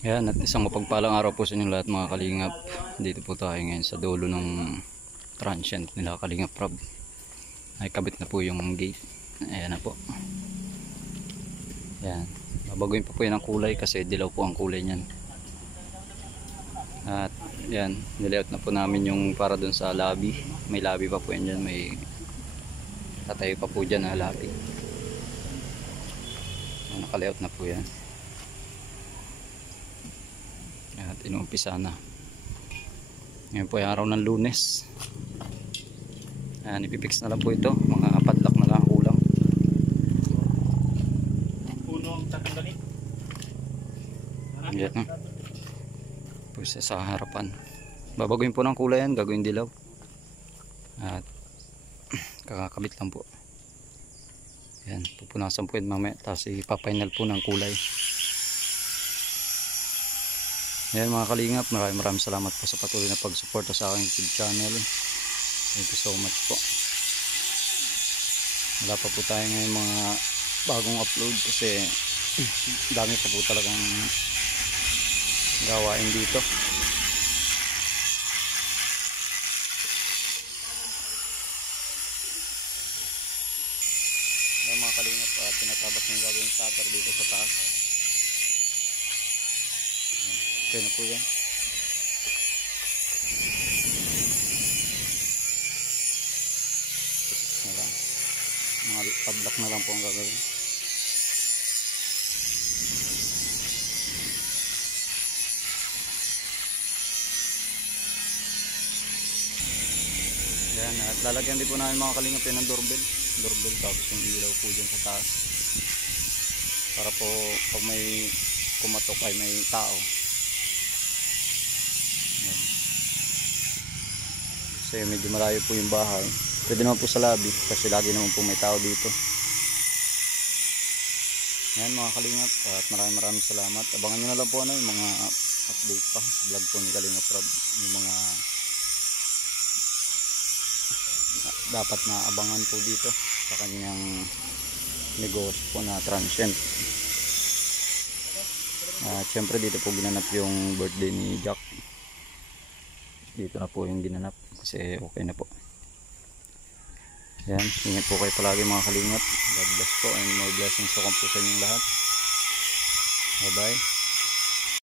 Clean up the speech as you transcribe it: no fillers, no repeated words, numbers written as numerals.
Yan, at isang mapagpalang araw po sa inyo lahat mga kalingap. Dito po tayo ngayon sa dulo ng transient nila Kalingap Rob. Ay kabit na po yung gate. Ayan na po. Yan. Babaguhin pa po yan ang kulay kasi dilaw po ang kulay niyan. At yan, nilayout na po namin yung para dun sa lobby. May lobby pa po yan dyan. May tatayo pa po dyan na lobby. Nakalayout na po yan. At inuumpisa na. Ngayon po ay araw ng Lunes. Ayan, ipipix na lang po ito. Mga padlock na lang kulang. Puno ang tatanggalin. Ayan na. Po sa harapan. Babaguhin po ng kulay yan. Gagawin dilaw. At kakakabit lang po. Ayan, pupunasan po yan mamaya. Tapos ipapainal po ng kulay. Ayan mga kalingap, maraming salamat po sa patuloy na pagsuporta sa aking YouTube channel. Thank you so much po. Wala pa po tayo ngayon mga bagong upload kasi dami pa po talagang gawain dito. Ayan mga kalingap, tinatabas ng gagawin shutter dito sa taas. Okay na po yan. Na lang. Mga padlock na lang po ang gagawin. Yan, at lalagyan din po namin mga kalingap yan ng doorbell. Doorbell tapos yung ilaw po dyan sa taas. Para po pag may kumatok ay may tao. Kasi medyo malayo po yung bahay. Pwede naman po sa lobby kasi lagi naman po may tao dito. Yan mga kalingap, at maraming salamat. Abangan nyo na lang po yung mga update pa sa vlog po ni Kalingap Rob. Yung mga dapat na abangan po dito sa kanyang negosyo po na transient. At syempre dito po ginanap yung birthday ni Jack. Dito na po yung ginanap kasi okay na po. Yan, ingat po kayo palagi mga kalingap. God bless po and more blessings po sa inyong lahat. Bye bye.